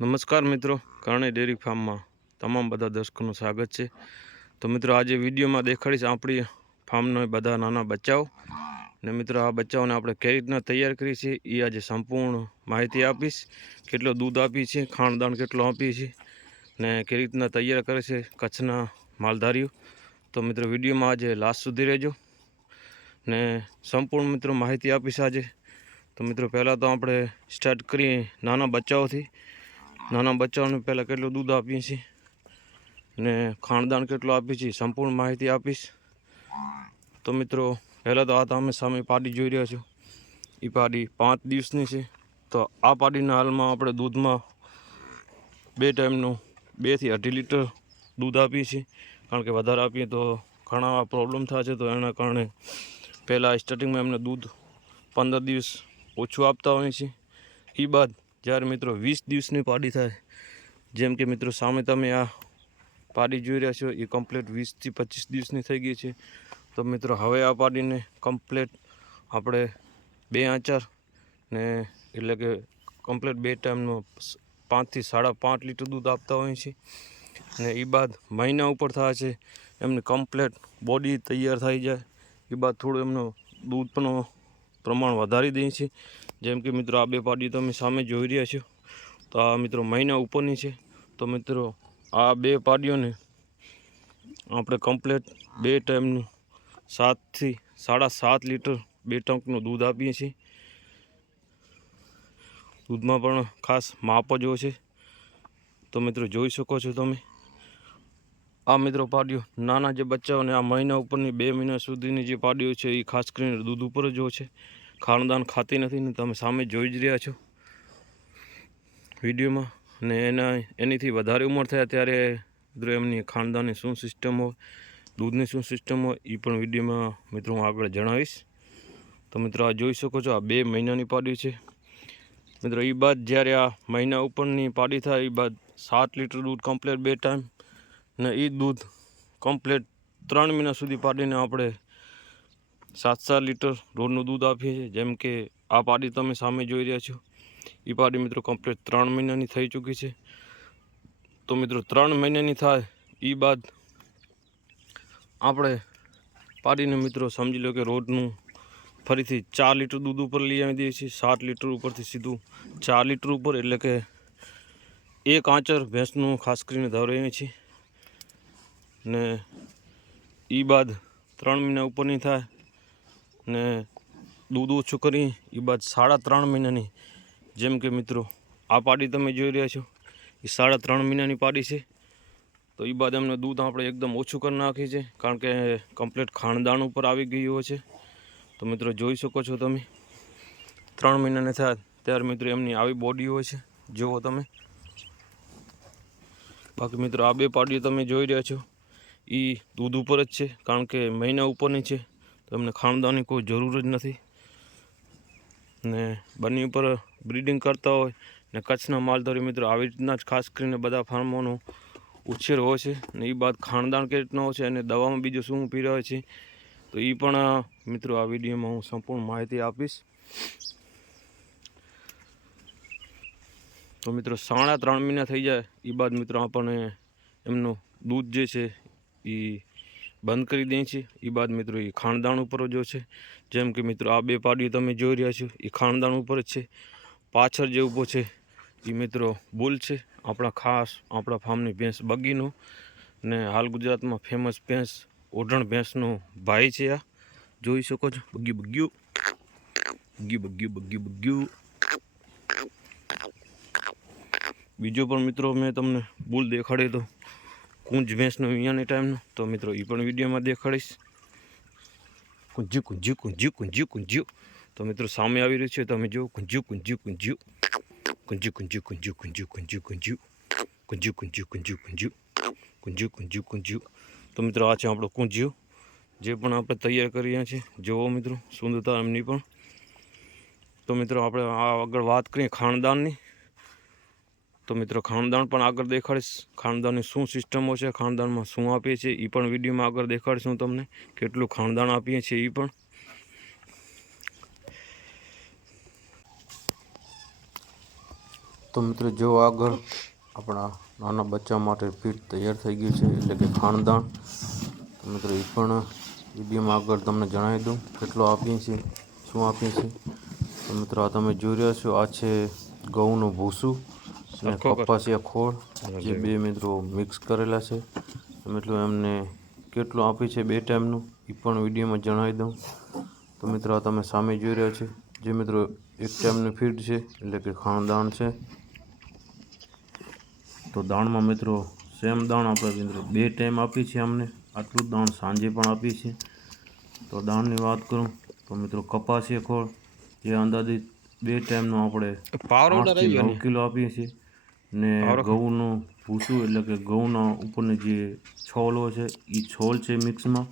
નમસ્કાર મિત્રો, કરણી ડેરી ફાર્મમાં તમામ બધા દર્શકોનું સ્વાગત છે। તો મિત્રો આજે વિડીયોમાં દેખાડીશ આપણી ફાર્મના બધા નાના બચ્ચાઓ ને મિત્રો આ બચ્ચાઓને આપણે કઈ રીતના તૈયાર કરી છે એ આજે સંપૂર્ણ માહિતી આપીશ। કેટલો દૂધ આપી છે, ખાણદાણ કેટલો આપી છે ને કઈ રીતના તૈયાર કરે છે કચ્છના માલધારીઓ। તો મિત્રો વિડીયોમાં આજે લાસ્ટ સુધી રહેજો ને સંપૂર્ણ મિત્રો માહિતી આપીશ આજે। તો મિત્રો પહેલાં તો આપણે સ્ટાર્ટ કરીએ નાના બચ્ચાઓથી। નાના બચ્ચાઓને પહેલાં કેટલું દૂધ આપીએ છીએ ને ખાણદાણ કેટલું આપીએ છીએ સંપૂર્ણ માહિતી આપીશ। તો મિત્રો પહેલાં તો આ તમે સામે પાડી જોઈ રહ્યા છો, એ પાડી 5 દિવસની છે। તો આ પાડીના હાલમાં આપણે દૂધમાં 2 ટાઈમનું 2 થી 2.5 લીટર દૂધ આપીએ છીએ, કારણ કે વધારે આપીએ તો ઘણા પ્રોબ્લેમ થાય છે। તો એના કારણે પહેલાં સ્ટાર્ટિંગમાં એમને દૂધ 15 દિવસ ઓછું આપતા હોઈએ છીએ। એ બાદ જ્યારે મિત્રો 20 દિવસની પાડી થાય, જેમ કે મિત્રો સામે તમે આ પાડી જોઈ રહ્યા છો, એ કમ્પ્લીટ 20 થી 25 દિવસની થઈ ગઈ છે। તો મિત્રો હવે આ પાડીને કમ્પ્લીટ આપણે 2 આંચાર ને એટલે કે કમ્પ્લીટ 2 ટાઈમનો 5 થી 5.5 લીટર દૂધ આપતા હોઈએ છીએ ને એ બાદ મહિના ઉપર થાય છે એમને કમ્પ્લીટ બોડી તૈયાર થઈ જાય એ બાદ થોડું એમનો દૂધનો પ્રમાણ વધારી દઈએ છીએ। જેમ કે મિત્રો આ 2 પાડી તમે સામે જોઈ રહ્યા છો, તો આ મિત્રો મહિના ઉપરની છે। તો મિત્રો આ 2 પાડીઓને આપણે કમ્પ્લીટ 2 ટાઈમનું 7 થી 7.5 લીટર 2 ટંકનું દૂધ આપીએ છીએ। દૂધમાં પણ ખાસ માપ જ હોય છે। તો મિત્રો જોઈ શકો છો તમે આ મિત્રો પાડીઓ નાના જે બચ્ચાઓને આ મહિના ઉપરની 2 મહિના સુધીની જે પાડીઓ છે એ ખાસ કરીને દૂધ ઉપર જ હોય છે, ખાણદાન ખાતી નથી ને તમે સામે જોઈ જ રહ્યા છો વિડીયોમાં। ને એનીથી વધારે ઉંમર થયા ત્યારે મિત્રો એમની ખાનદાનની શું સિસ્ટમ હોય, દૂધની શું સિસ્ટમ હોય એ પણ વિડીયોમાં મિત્રો હું આગળ જણાવીશ। તો મિત્રો આ જોઈ શકો છો આ 2 મહિનાની પાડી છે મિત્રો। એ બાદ જ્યારે આ મહિના ઉપરની પાડી થાય એ બાદ 7 લીટર દૂધ કમ્પ્લીટ 2 ટાઈમ ને એ દૂધ કમ્પ્લીટ 3 મહિના સુધી પાડીને આપણે 7 લીટર રોજનું દૂધ આપીએ છીએ। જેમ કે આ પાડી તમે સામે જોઈ રહ્યા છો, એ પાડી મિત્રો કમ્પ્લીટ 3 મહિનાની થઈ ચૂકી છે। તો મિત્રો 3 મહિનાની થાય એ બાદ આપણે પાડીને મિત્રો સમજી લો કે રોજનું ફરીથી 4 લીટર દૂધ ઉપર લઈ આવી દઈએ છીએ। 7 લીટર ઉપરથી સીધું 4 લીટર ઉપર, એટલે કે 1 આંચર ભેંસનું ખાસ કરીને ધરાવીએ છીએ ને એ બાદ 3 મહિના ઉપરની થાય ને દૂધ ઓછું કરી એ બાદ 3.5 મહિનાની, જેમ કે મિત્રો આ પાડી તમે જોઈ રહ્યા છો એ 3.5 મહિનાની પાડી છે। તો એ બાદ એમને દૂધ આપણે એકદમ ઓછું કરી નાખીએ છીએ, કારણ કે કમ્પ્લીટ ખાણદાણ ઉપર આવી ગયું હોય છે। તો મિત્રો જોઈ શકો છો તમે 3 મહિનાને થાય ત્યારે મિત્રો એમની આવી બોડી હોય છે, જુઓ તમે। બાકી મિત્રો આ 2 પાડીઓ તમે જોઈ રહ્યા છો એ દૂધ ઉપર જ છે, કારણ કે મહિના ઉપરની છે તો એમને ખાણદાનની કોઈ જરૂર જ નથી ને બંને ઉપર બ્રીડિંગ કરતા હોય ને કચ્છના માલધારી મિત્રો આવી રીતના જ ખાસ કરીને બધા ફાર્મોનો ઉછેર હોય છે। ને એ બાદ ખાણદાણ કે રીતના હોય છે અને દવામાં બીજું શું પીરાય છે તો એ પણ મિત્રો આ વિડીયોમાં હું સંપૂર્ણ માહિતી આપીશ। તો મિત્રો 3.5 મહિના થઈ જાય એ બાદ મિત્રો આપણને એમનું દૂધ જે છે એ બંધ કરી દઈએ છીએ। એ બાદ મિત્રો એ ખાણદાણ ઉપર જ હોય છે। જેમ કે મિત્રો આ 2 પાડીઓ તમે જોઈ રહ્યા છો એ ખાણદાણ ઉપર જ છે। પાછળ જે ઊભો છે એ મિત્રો બુલ છે, આપણા ફાર્મની ભેંસ બગીનો ને હાલ ગુજરાતમાં ફેમસ ભેંસ ઓઢણ ભેંસનો ભાઈ છે। આ જોઈ શકો છો બગ્યું બગ્યું બગ્યું બગ્યું બગ્યું બગ્યું। બીજો પણ મિત્રો મેં તમને બુલ દેખાડ્યો તો કુંજ ભેંસનો અહીંયાની ટાઈમનો, તો મિત્રો એ પણ વિડીયોમાં દેખાડીશ। કુંજ્યું કુંજ્યું કુંજ્યું કુંજ્યું કુંજ્યું। તો મિત્રો સામે આવી રહ્યું છે, તમે જો કુંજ્યું કુંજ્યું કુંજ્યું કુંજ્યું કુંજ્યું કુંજ્યું કુંજ્યું કુંજ્યું કુંજ્યું કુંજ્યું કુંજ્યું કુંજ્યું કુંજ્યું કુંજ્યું કુંજ્યું કુંજ્યું। તો મિત્રો આ છે આપણો કુંજ્યું, જે પણ આપણે તૈયાર કરીએ છીએ। જુઓ મિત્રો સુંદરતા એમની પણ। તો મિત્રો આપણે આ આગળ વાત કરીએ ખાણદાનની, તો મિત્રો ખાણદાણ પણ આગળ દેખાડીશ, ખાણદાનની શું સિસ્ટમો છે, ખાણદાનમાં શું આપીએ છીએ એ પણ વિડીયોમાં આગળ દેખાડીશ હું તમને, કેટલું ખાણદાણ આપીએ છીએ એ પણ। તો મિત્રો જો આગળ આપણા નાના બચ્ચા માટે ફીડ તૈયાર થઈ ગયું છે, એટલે કે ખાણદાણ. તો મિત્રો એ પણ વિડીયોમાં આગળ તમને જણાવી દઉં કેટલો આપીએ છીએ, શું આપીએ છીએ. તો મિત્રો આ તમે જોઈ રહ્યા છો, આ છે ઘઉંનું ભૂસું અને કપાસિયા ખોળ, જે બે મિત્રો મિક્સ કરેલા છે. તો મિત્રો એમને કેટલું આપી છે 2 ટાઈમનું એ પણ વિડીયોમાં જણાવી દઉં. તો મિત્રો આ તમે સામે જોઈ રહ્યા છો, જે મિત્રો 1 ટાઈમનું ફીડ છે, એટલે કે ખાણદાણ છે. તો દાણમાં મિત્રો સેમ દાણ આપણે મિત્રો 2 ટાઈમ આપી છે. અમને આટલું દાણ સાંજે પણ આપી છે. તો દાણની વાત કરું તો મિત્રો કપાસિયા ખોળ જે અંદાજિત 2 ટાઈમનું આપણે 8 થી 9 કિલો આપીએ છીએ. ને ઘઉંનું ભૂસું એટલે કે ઘઉંના ઉપરની જે છોલ છે એ છોલ છે મિક્સમાં,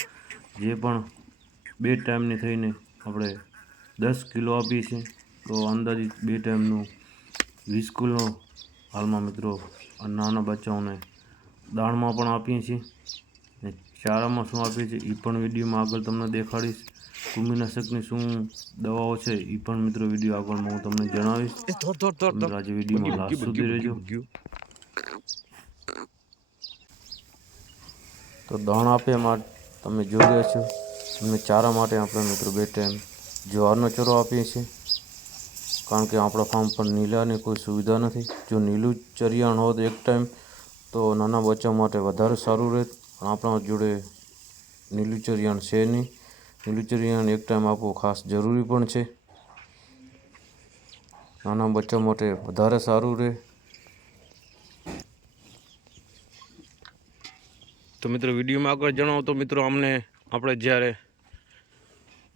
જે પણ 2 ટાઈમની થઈને આપણે 10 કિલો આપીએ છીએ. તો અંદાજિત 2 ટાઈમનું 20 કિલો હાલમાં મિત્રો નાના બચ્ચાઓને દાણમાં પણ આપીએ છીએ. ને ચારામાં શું આપીએ છીએ એ પણ વિડીયોમાં આગળ તમને દેખાડીશ. કૃમિનાશકની શું દવાઓ છે એ પણ મિત્રો વિડીયો આગળમાં હું તમને જણાવીશ. મિત્રો આજે વિડીયોમાં લાસ્ટ સુધી રહેજો. તો દાણ આપ્યા માટે તમે જોઈ રહ્યા છો, એમને ચારા માટે આપણે મિત્રો 2 ટાઈમ જવારનો ચરો આપીએ છીએ. કારણ કે આપણા ફાર્મ પર નીલાની કોઈ સુવિધા નથી. જો નીલું ચરિયાણ હોત 1 ટાઈમ તો નાના બચ્ચા માટે વધારે સારું રહેત. પણ આપણા જોડે નીલું ચરિયાણ છે નહીં. નીલું ચરિયાણ 1 ટાઈમ આપવું ખાસ જરૂરી પણ છે, નાના બચ્ચા માટે વધારે સારું રહે. તો મિત્રો વિડીયોમાં આગળ જણાવો તો મિત્રો આપણે જ્યારે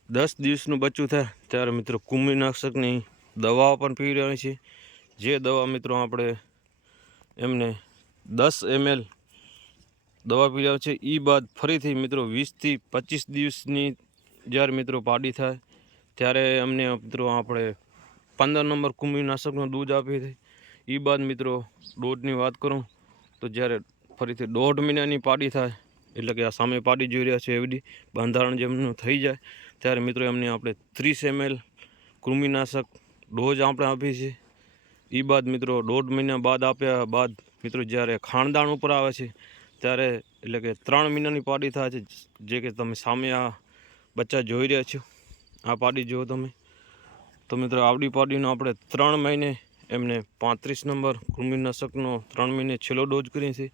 10 દિવસનું બચ્ચું થાય ત્યારે મિત્રો કૃમિનાશકની દવાઓ પણ પીવડાવી છે. જે દવા મિત્રો આપણે એમને 10 ml દવા પીવડાવે છે. એ બાદ ફરીથી મિત્રો 20 થી 25 દિવસની જ્યારે મિત્રો પાડી થાય ત્યારે અમને મિત્રો આપણે 15 નંબર કૃમિનાશકનું દૂધ આપીએ છીએ. એ બાદ મિત્રો ડોઝની વાત કરું તો જ્યારે ફરીથી 1.5 મહિનાની પાડી થાય, એટલે કે આ સામે પાડી જોઈ રહ્યા છે એવડી બંધારણ જેમનું થઈ જાય ત્યારે મિત્રો એમને આપણે 30 ml કૃમિનાશક ડોઝ આપણે આપીએ છીએ. એ બાદ મિત્રો 1.5 મહિના બાદ આપ્યા બાદ મિત્રો જ્યારે ખાણદાણ ઉપર આવે છે ત્યારે, એટલે કે 3 મહિનાની પાડી થાય છે, જે કે તમે સામે આ બચ્ચા જોઈ રહ્યા છો, આ પાડી જુઓ તમે. તો મિત્રો આવડી પાડીનો આપણે 3 મહિને એમને 35 નંબર કૃમિનાશકનો 3 મહિને છેલ્લો ડોઝ કરીએ છીએ.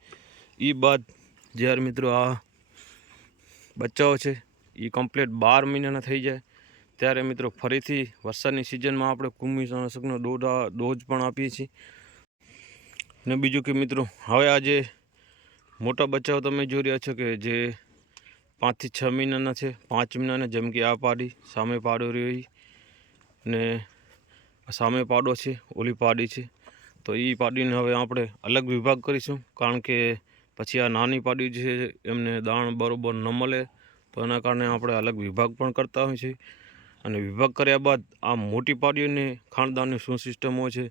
એ બાદ જ્યારે મિત્રો આ બચ્ચાઓ છે એ કમ્પ્લીટ 12 મહિનાના થઈ જાય ત્યારે મિત્રો ફરીથી વરસાદની સિઝનમાં આપણે કૃમિનાશકનો ડોઝ પણ આપીએ છીએ. ને બીજું કે મિત્રો હવે આ જે મોટા બચ્ચાઓ તમે જોઈ રહ્યા છો કે જે 5 થી 6 મહિનાના છે, 5 મહિનાના, જેમ કે આ પાડી સામે પાડો રહી ને સામે પાડો છે, ઓલી પાડી છે. તો એ પાડીને હવે આપણે અલગ વિભાગ કરીશું, કારણ કે પછી આ નાની પાડી છે એમને દાણ બરોબર ન મળે. તો એના કારણે આપણે અલગ વિભાગ પણ કરતા હોઈએ છીએ. અને વિભાગ કર્યા બાદ આ મોટી પાડીઓને ખાણદાનની શું સિસ્ટમ હોય છે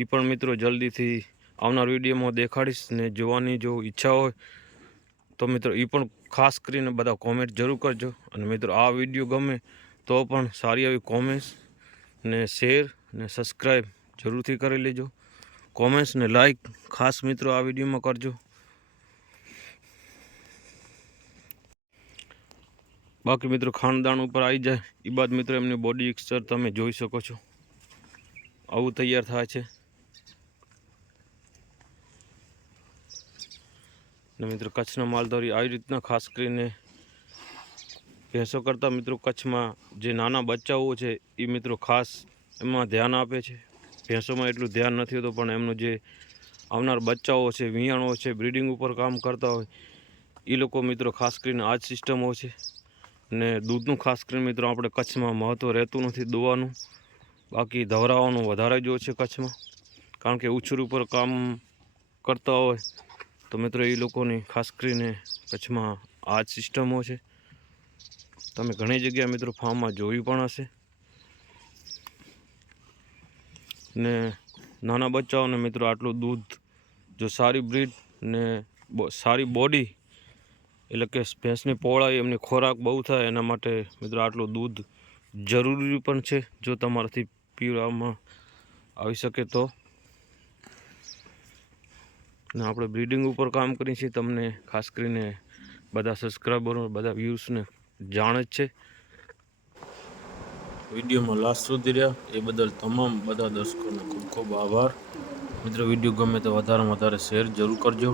એ પણ મિત્રો જલ્દીથી આવનાર વિડીયોમાં દેખાડીશ. ને જોવાની જો ઈચ્છા હોય તો મિત્રો એ પણ ખાસ કરીને બધા કોમેન્ટ જરૂર કરજો. અને મિત્રો આ વિડીયો ગમે તો પણ સારી એવી કોમેન્ટ્સ ને શેર ને સબસ્ક્રાઈબ જરૂરથી કરી લેજો. કોમેન્ટ્સ ને લાઈક ખાસ મિત્રો આ વિડીયોમાં કરજો. બાકી મિત્રો ખાણદાણ ઉપર આવી જાય એ બાદ મિત્રો એમની બોડી મિક્સચર તમે જોઈ શકો છો, આવું તૈયાર થાય છે. ને મિત્રો કચ્છના માલધારી આવી રીતના ખાસ કરીને ભેંસો કરતાં મિત્રો કચ્છમાં જે નાના બચ્ચાઓ છે એ મિત્રો ખાસ એમાં ધ્યાન આપે છે. ભેંસોમાં એટલું ધ્યાન નથી હોતું, પણ એમનું જે આવનાર બચ્ચાઓ છે, વિયાણો છે, બ્રીડિંગ ઉપર કામ કરતા હોય એ લોકો મિત્રો ખાસ કરીને આ જ સિસ્ટમ હોય છે. ને દૂધનું ખાસ કરીને મિત્રો આપણે કચ્છમાં મહત્ત્વ રહેતું નથી દોવાનું, બાકી ધવરાવાનું વધારે જ હોય છે કચ્છમાં, કારણ કે ઉછેર ઉપર કામ કરતા હોય. તો મિત્રો એ લોકોની ખાસ કરીને કચ્છમાં આ જ સિસ્ટમો છે. તમે ઘણી જગ્યાએ મિત્રો ફાર્મમાં જોયું પણ હશે. ને નાના બચ્ચાઓને મિત્રો આટલું દૂધ, જો સારી બ્રીડ ને સારી બોડી, એટલે કે ભેંસની પહોળાઈ, એમની ખોરાક બહુ થાય, એના માટે મિત્રો આટલું દૂધ જરૂરી પણ છે જો તમારાથી પીવામાં આવી શકે તો. ને આપણે બ્રીડિંગ ઉપર કામ કરીએ છીએ. તમને ખાસ કરીને બધા સબસ્ક્રાઈબરો બધા વ્યૂઝને જાણે જ છે. વિડીયોમાં લાસ્ટ સુધી રહ્યા એ બદલ તમામ બધા દર્શકોને ખૂબ ખૂબ આભાર. મિત્રો વિડીયો ગમે તો વધારેમાં વધારે શેર જરૂર કરજો.